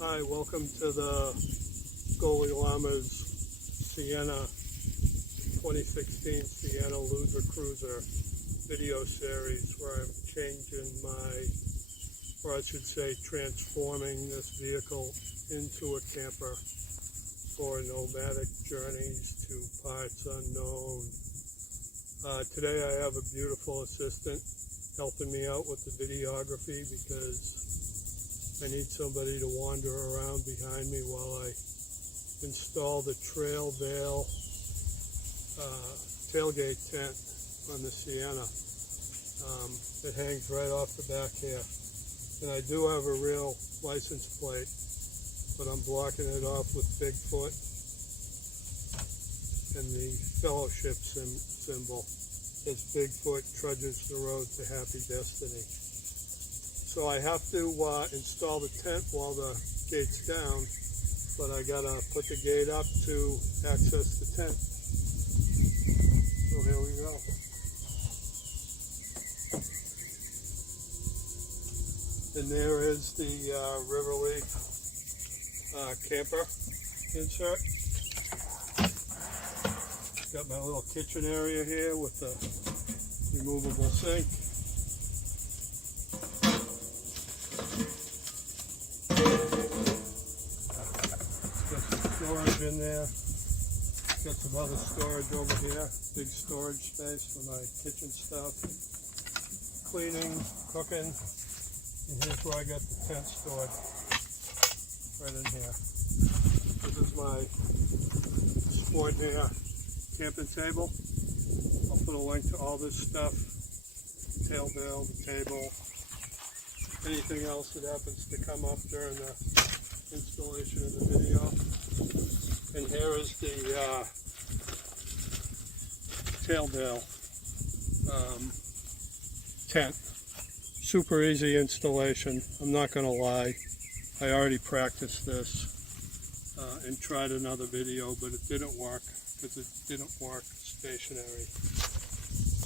Hi, welcome to the Goalie Lama's Sienna 2016 Sienna LoserCruiser video series where I'm changing or I should say transforming this vehicle into a camper for nomadic journeys to parts unknown. Today I have a beautiful assistant helping me out with the videography because I need somebody to wander around behind me while I install the TailVeil Tailgate tent on the Sienna. It hangs right off the back here. And I do have a real license plate, but I'm blocking it off with Bigfoot and the fellowship symbol as Bigfoot trudges the road to happy destiny. So I have to install the tent while the gate's down, but I gotta put the gate up to access the tent. So here we go. And there is the RiverLeaf camper insert. Got my little kitchen area here with the removable sink. Storage in there. Got some other storage over here. Big storage space for my kitchen stuff. Cleaning, cooking. And here's where I got the tent stored. Right in here. This is my sport air camping table. I'll put a link to all this stuff. The TailVeil, the table. Anything else that happens to come up during the installation of the video. And here is the TailVeil tent. Super easy installation. I'm not going to lie. I already practiced this and tried another video, but it didn't work because it didn't work stationary.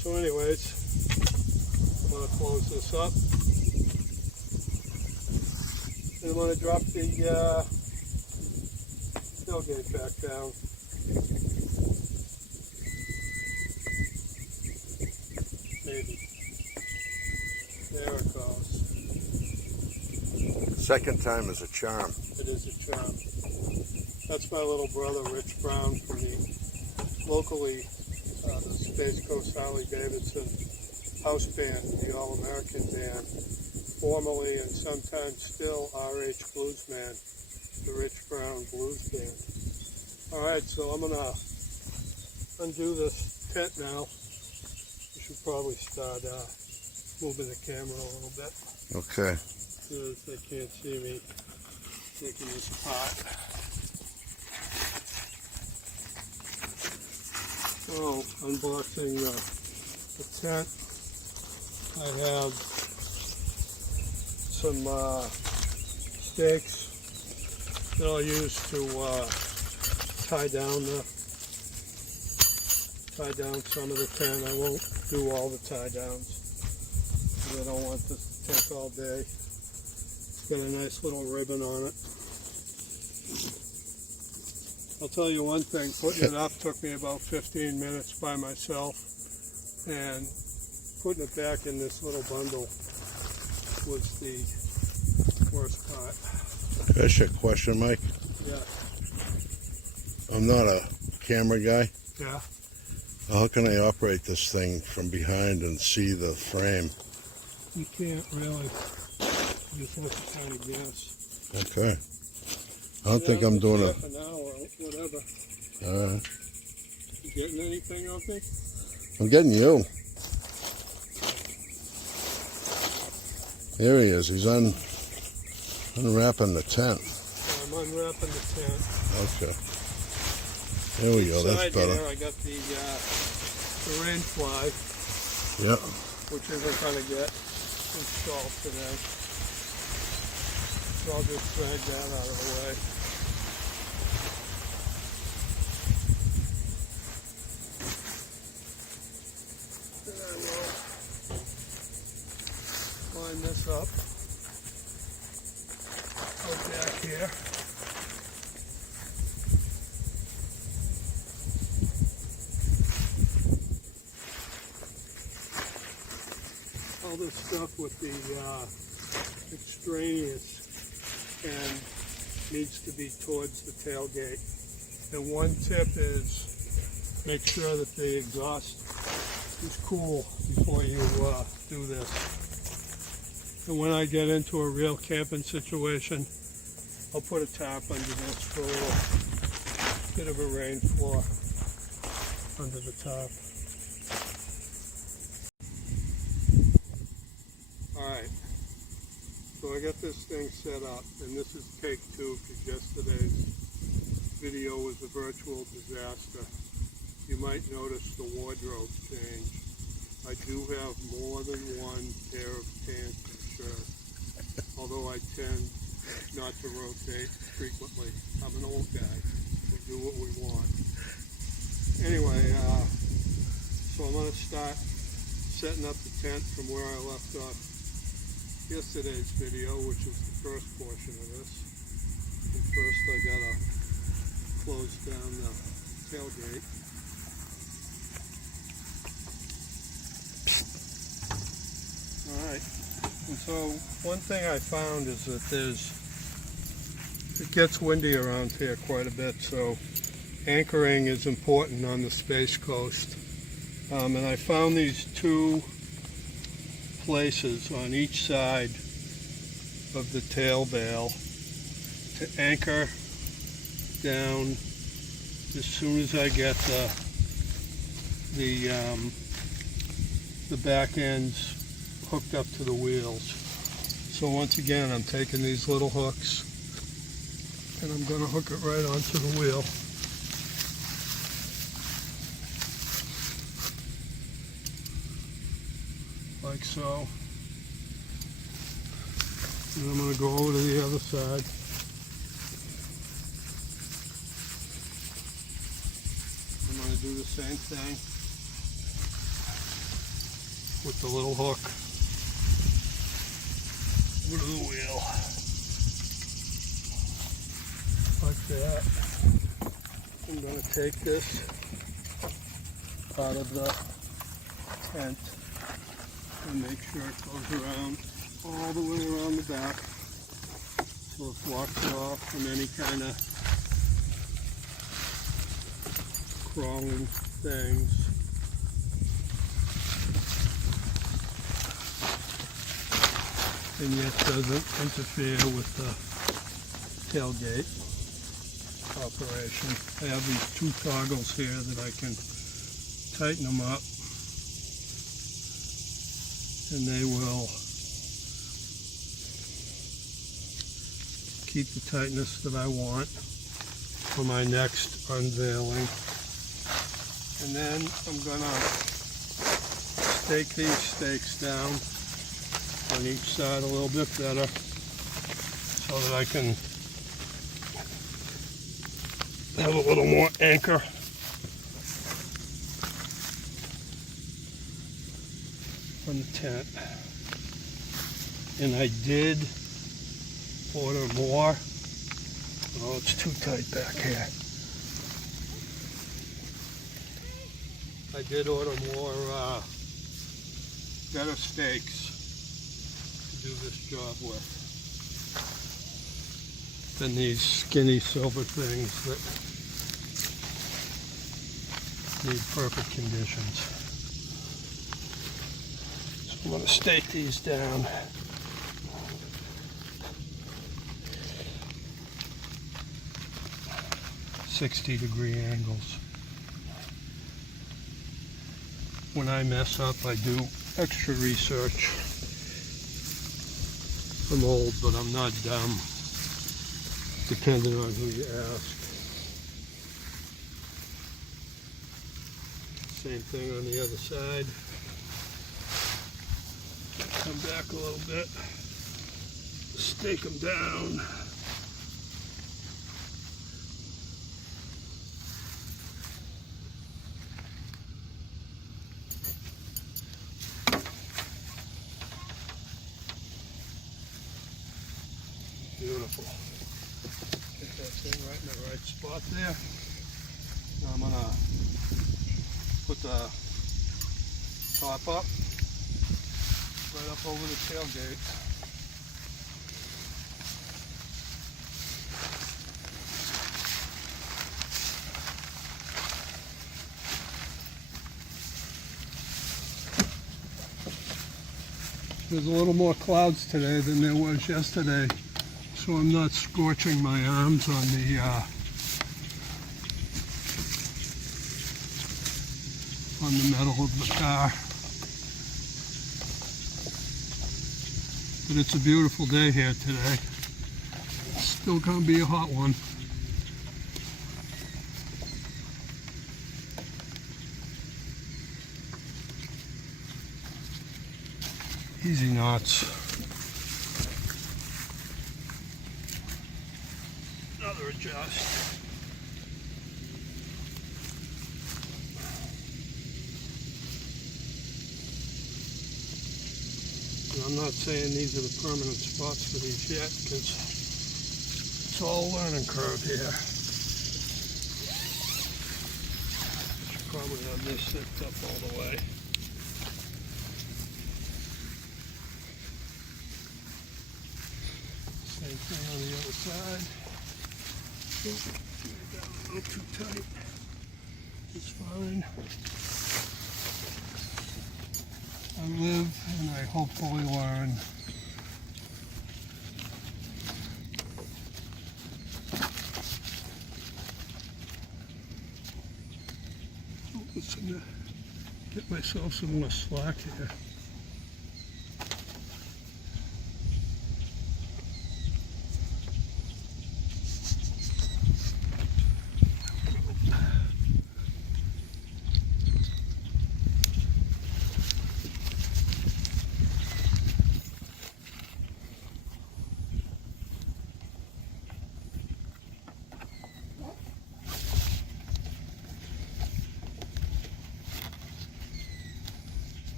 So anyways, I'm going to close this up. And I'm going to drop the tailgate back down. Maybe. There it goes. Second time is a charm. It is a charm. That's my little brother, Rich Brown, from the locally, the Space Coast Harley Davidson house band, the All-American band. Formerly and sometimes still RH Bluesman, the Rich Brown Blues Band. Alright, so I'm going to undo this tent now. I should probably start moving the camera a little bit. Okay. Because they can't see me taking this apart. So, unboxing the tent. I have some stakes that I'll use to tie down some of the tent. I won't do all the tie downs because I don't want this to take all day. It's got a nice little ribbon on it. I'll tell you one thing, putting it up took me about 15 minutes by myself, and putting it back in this little bundle was the worst part. Can I ask you a question, Mike? Yeah. I'm not a camera guy. Yeah. How can I operate this thing from behind and see the frame? You can't really. You just have to kind of guess. Okay. I don't think I'm doing it. For now or whatever. Alright. You getting anything of me? I'm getting you. Here he is. He's unwrapping the tent. I'm unwrapping the tent. Okay. There we go. That's better. Here I got the rain fly. Yep. Which isn't going to get installed today. So I'll just drag that out of the way. Then I will line this up. Go back here. here. All this stuff with the extraneous and needs to be towards the tailgate. And one tip is make sure that the exhaust is cool before you do this. And when I get into a real camping situation, I'll put a tarp under this for a bit of a rain floor under the tarp. Alright, so I got this thing set up, and this is take two because yesterday's video was a virtual disaster. You might notice the wardrobe change. I do have more than one pair of pants and shirts, although I tend not to rotate frequently. I'm an old guy. We do what we want. Anyway, so I'm going to start setting up the tent from where I left off yesterday's video, which is the first portion of this. And first I gotta close down the tailgate. Alright, and so one thing I found is that it gets windy around here quite a bit, so anchoring is important on the Space Coast. And I found these two places on each side of the TailVeil to anchor down as soon as I get the back ends hooked up to the wheels. So once again, I'm taking these little hooks and I'm going to hook it right onto the wheel. Like so. And I'm going to go over to the other side. I'm going to do the same thing with the little hook over to the wheel. Like that. I'm going to take this out of the tent and make sure it goes around all the way around the back so it blocks it off from any kind of crawling things. And yet doesn't interfere with the tailgate operation. I have these two toggles here that I can tighten them up, and they will keep the tightness that I want for my next unveiling. And then I'm going to stake these stakes down on each side a little bit better so that I can have a little more anchor. On the tent. And I did order more. Oh, it's too tight back here. I did order more better stakes to do this job with than these skinny silver things that need perfect conditions. I'm going to stake these down. .60-degree angles. When I mess up, I do extra research. I'm old, but I'm not dumb, depending on who you ask. Same thing on the other side. Come back a little bit, stake them down. Beautiful. Get that thing right in the right spot there. Now I'm gonna put the top up, right up over the tailgate. There's a little more clouds today than there was yesterday, so I'm not scorching my arms on the metal of the car. But it's a beautiful day here today. It's still gonna be a hot one. Easy knots. Another adjust. And I'm not saying these are the permanent spots for these yet, because it's all a learning curve here. Should probably have this zipped up all the way. Same thing on the other side. Get it down a little too tight. It's fine. I live and I hopefully learn. Oh, listen, get myself some more slack here.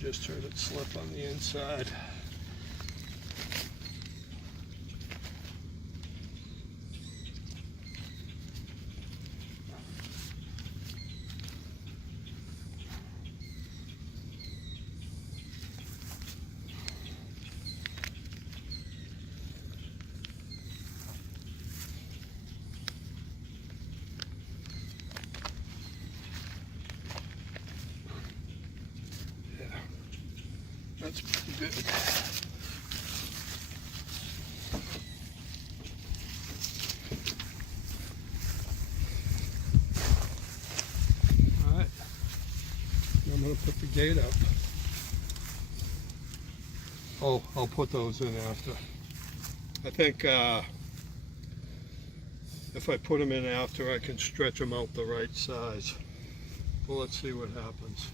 Just heard it slip on the inside. That's pretty good. All right, I'm going to put the gate up. Oh, I'll put those in after. I think if I put them in after, I can stretch them out the right size. Well, let's see what happens.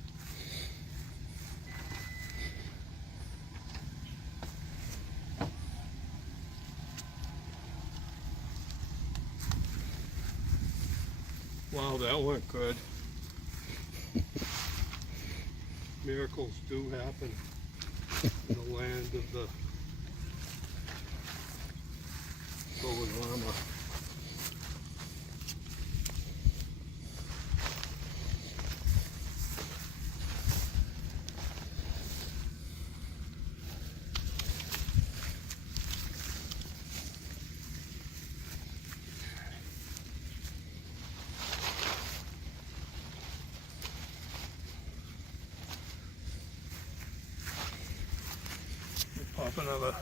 Wow, that went good. Miracles do happen in the land of the Goalie Lama. Pop another.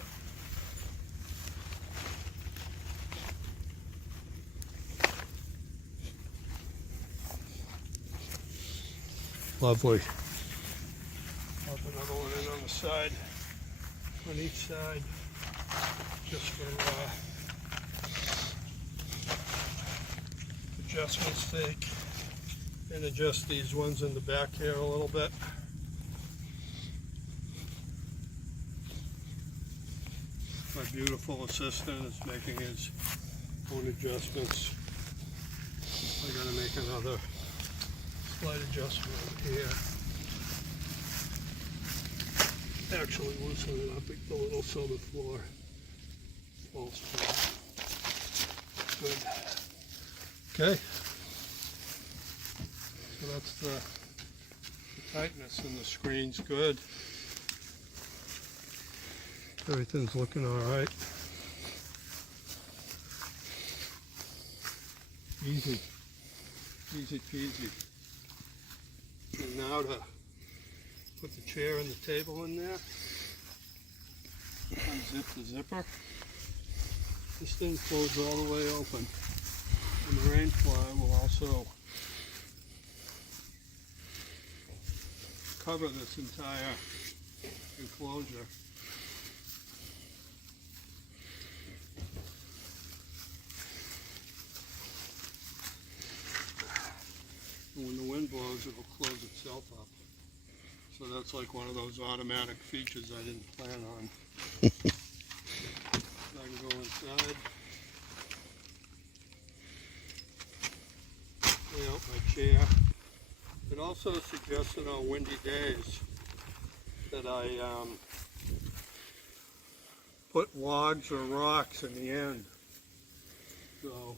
Lovely. Pop another one in on the side, on each side, just for adjustment's sake. And adjust these ones in the back here a little bit. My beautiful assistant is making his own adjustments. I gotta make another slight adjustment here. Actually loosen it up a little so the floor falls flat. Good. Okay. So that's the tightness, and the screen's good. Everything's looking all right. Easy. Easy peasy. And now to put the chair and the table in there. Unzip the zipper. This thing folds all the way open. And the rain fly will also cover this entire enclosure. And when the wind blows, it'll close itself up. So that's like one of those automatic features I didn't plan on. So I can go inside, lay out my chair. It also suggested on windy days that I put logs or rocks in the end. So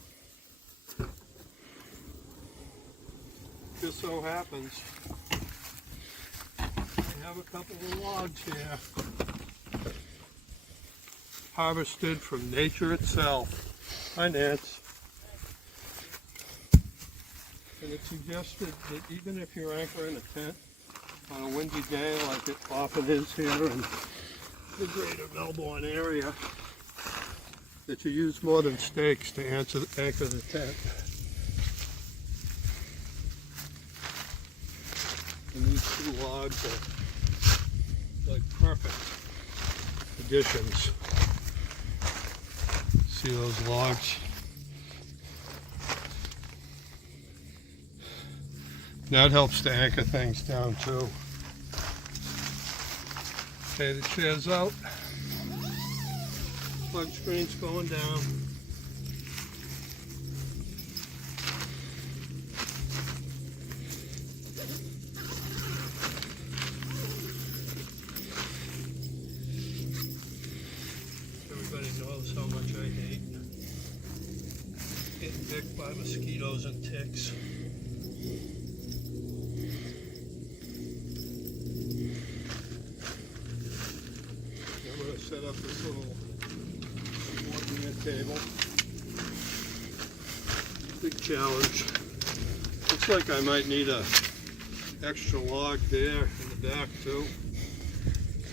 just so happens I have a couple of logs here, harvested from nature itself. Hi, Nance. And it suggested that even if you're anchoring a tent on a windy day like it often is here in the greater Melbourne area, that you use more than stakes to anchor the tent. And these two logs are like perfect additions. See those logs? That helps to anchor things down too. Okay, the chair's out. Plug screen's going down. Everybody knows how much I hate getting bit by mosquitoes and ticks. Set up this little unit table. Big challenge. Looks like I might need a extra log there in the back too.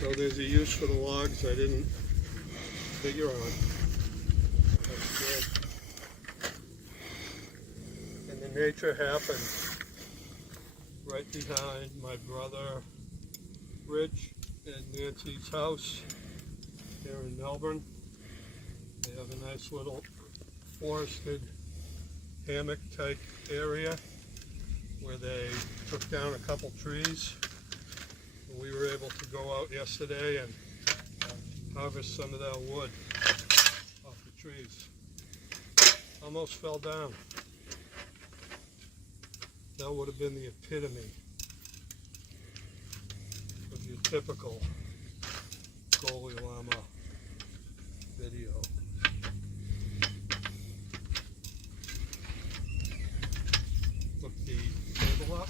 So there's a use for the logs I didn't figure on. That's good. And the nature happens right behind my brother Rich and Nancy's house here in Melbourne. They have a nice little forested hammock type area where they took down a couple trees. And we were able to go out yesterday and harvest some of that wood off the trees. Almost fell down. That would have been the epitome of your typical Goalie Lama video. Look the table up.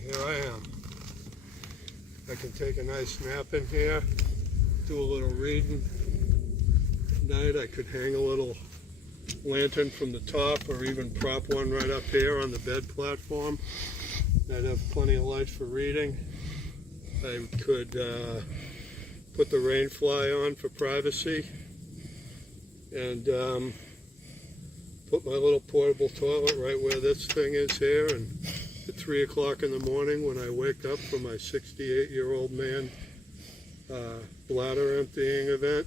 Here I am. I can take a nice nap in here, do a little reading. At night I could hang a little lantern from the top or even prop one right up here on the bed platform. I'd have plenty of light for reading. I could put the rain fly on for privacy and put my little portable toilet right where this thing is here, and at 3 o'clock in the morning when I wake up from my 68-year-old man bladder emptying event,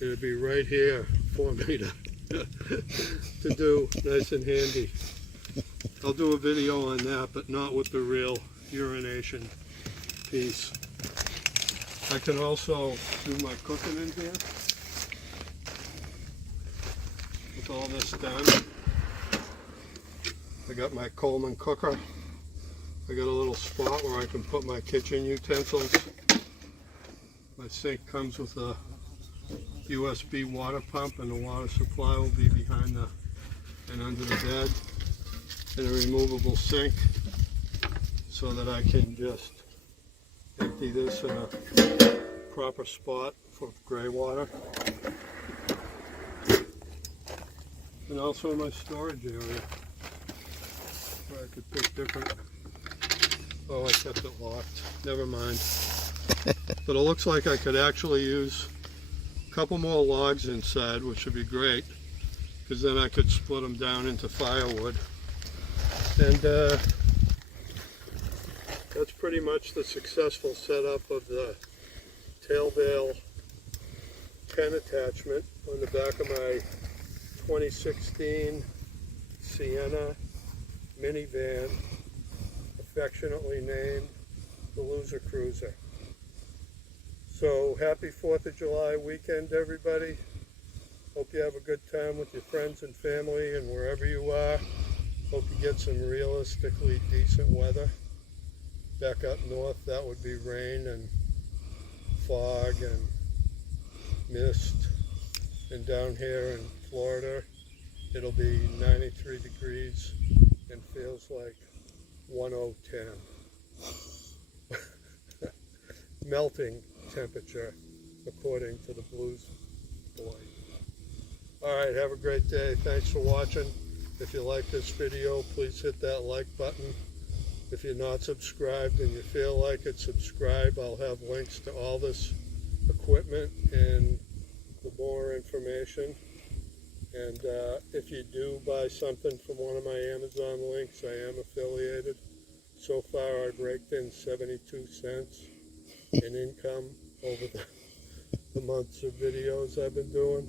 it would be right here for me to do nice and handy. I'll do a video on that, but not with the real urination piece. I can also do my cooking in here. all this done, I got my Coleman cooker. I got a little spot where I can put my kitchen utensils. My sink comes with a USB water pump, and the water supply will be behind and under the bed, and a removable sink so that I can just empty this in a proper spot for gray water. And also my storage area where I could put different. Oh, I kept it locked. Never mind. But it looks like I could actually use a couple more logs inside, which would be great, because then I could split them down into firewood. And that's pretty much the successful setup of the TailVeil pen attachment on the back of my 2016 Sienna Minivan, affectionately named the LoserCruiser. So happy 4th of July weekend, everybody. Hope you have a good time with your friends and family and wherever you are. Hope you get some realistically decent weather. Back up north, that would be rain and fog and mist. And down here in Florida, it'll be 93 degrees and feels like 1010. Melting temperature, according to the Blues Boy. Alright, have a great day. Thanks for watching. If you like this video, please hit that like button. If you're not subscribed and you feel like it, subscribe. I'll have links to all this equipment and the more information. And if you do buy something from one of my Amazon links, I am affiliated. So far I've raked in 72 cents in income over the months of videos I've been doing.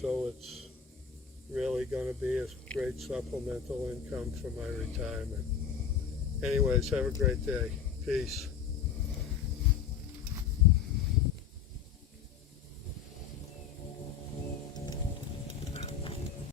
So it's really going to be a great supplemental income for my retirement. Anyways, have a great day. Peace.